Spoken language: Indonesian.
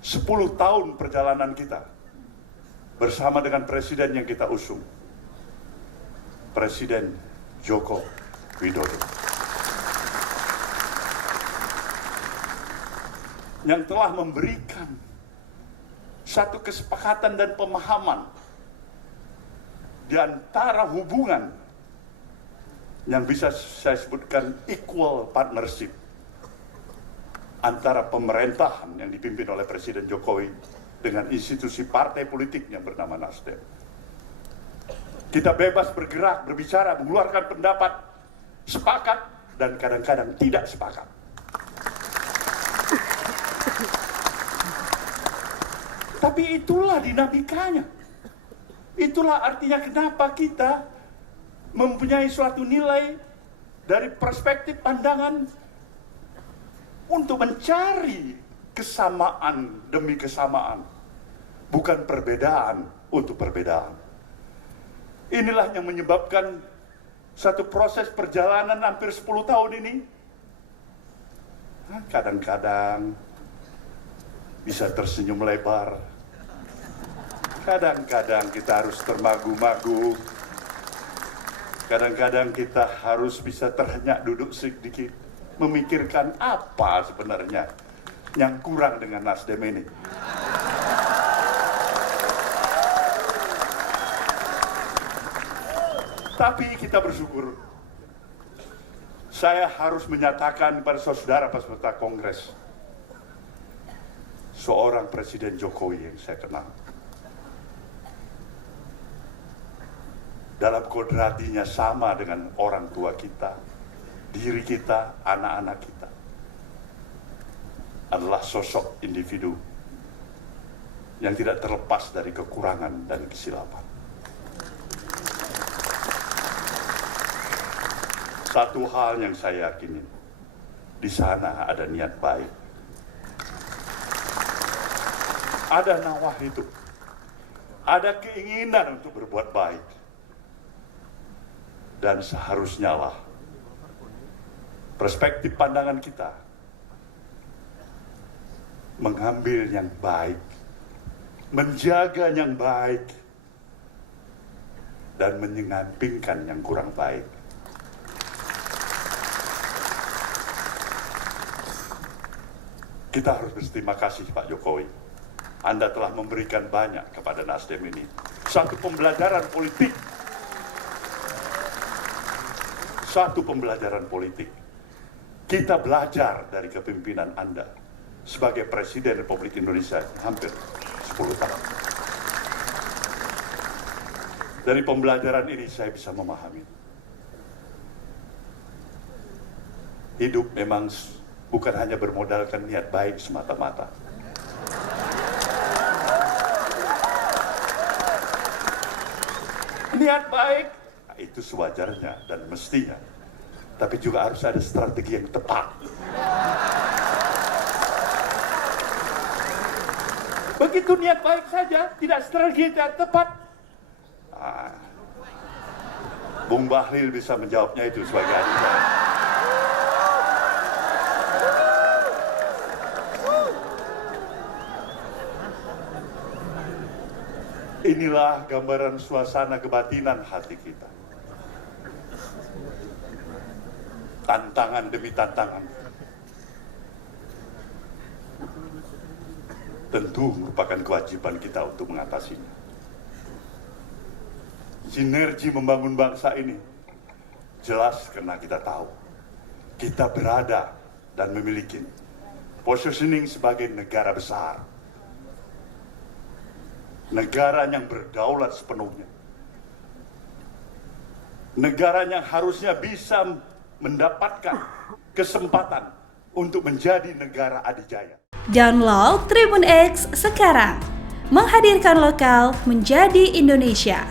10 tahun perjalanan kita bersama dengan presiden yang kita usung, Presiden Joko Widodo, yang telah memberikan satu kesepakatan dan pemahaman di antara hubungan yang bisa saya sebutkan equal partnership antara pemerintahan yang dipimpin oleh Presiden Jokowi dengan institusi partai politik yang bernama Nasdem. Kita bebas bergerak, berbicara, mengeluarkan pendapat, sepakat dan kadang-kadang tidak sepakat. Tapi itulah dinamikanya. Itulah artinya kenapa kita mempunyai suatu nilai dari perspektif pandangan untuk mencari kesamaan demi kesamaan, bukan perbedaan untuk perbedaan. Inilah yang menyebabkan satu proses perjalanan hampir 10 tahun ini kadang-kadang bisa tersenyum lebar, kadang-kadang kita harus termagu-magu, kadang-kadang kita harus bisa terhenyak duduk sedikit, memikirkan apa sebenarnya yang kurang dengan Nasdem ini. Tapi kita bersyukur, saya harus menyatakan kepada saudara peserta kongres, seorang Presiden Jokowi yang saya kenal, dalam kodratinya sama dengan orang tua kita, diri kita, anak-anak kita, adalah sosok individu yang tidak terlepas dari kekurangan dan kesilapan. Satu hal yang saya yakini, di sana ada niat baik, ada nawah hidup, ada keinginan untuk berbuat baik, dan seharusnya lah perspektif pandangan kita mengambil yang baik, menjaga yang baik, dan menyampingkan yang kurang baik. Kita harus berterima kasih Pak Jokowi. Anda telah memberikan banyak kepada Nasdem ini. Satu pembelajaran politik. Satu pembelajaran politik. Kita belajar dari kepemimpinan Anda sebagai Presiden Republik Indonesia hampir 10 tahun. Dari pembelajaran ini saya bisa memahami. Hidup memang bukan hanya bermodalkan niat baik semata-mata. Niat baik, itu sewajarnya dan mestinya. Tapi juga harus ada strategi yang tepat. Begitu niat baik saja, tidak strategi yang tepat. Bung Bahlil bisa menjawabnya itu sebagai adik saya. Inilah gambaran suasana kebatinan hati kita. Tantangan demi tantangan. Tentu merupakan kewajiban kita untuk mengatasinya. Sinergi membangun bangsa ini jelas karena kita tahu kita berada dan memiliki positioning sebagai negara besar. Negara yang berdaulat sepenuhnya. Negara yang harusnya bisa mendapatkan kesempatan untuk menjadi negara adidaya. Download Tribun X sekarang. Menghadirkan lokal menjadi Indonesia.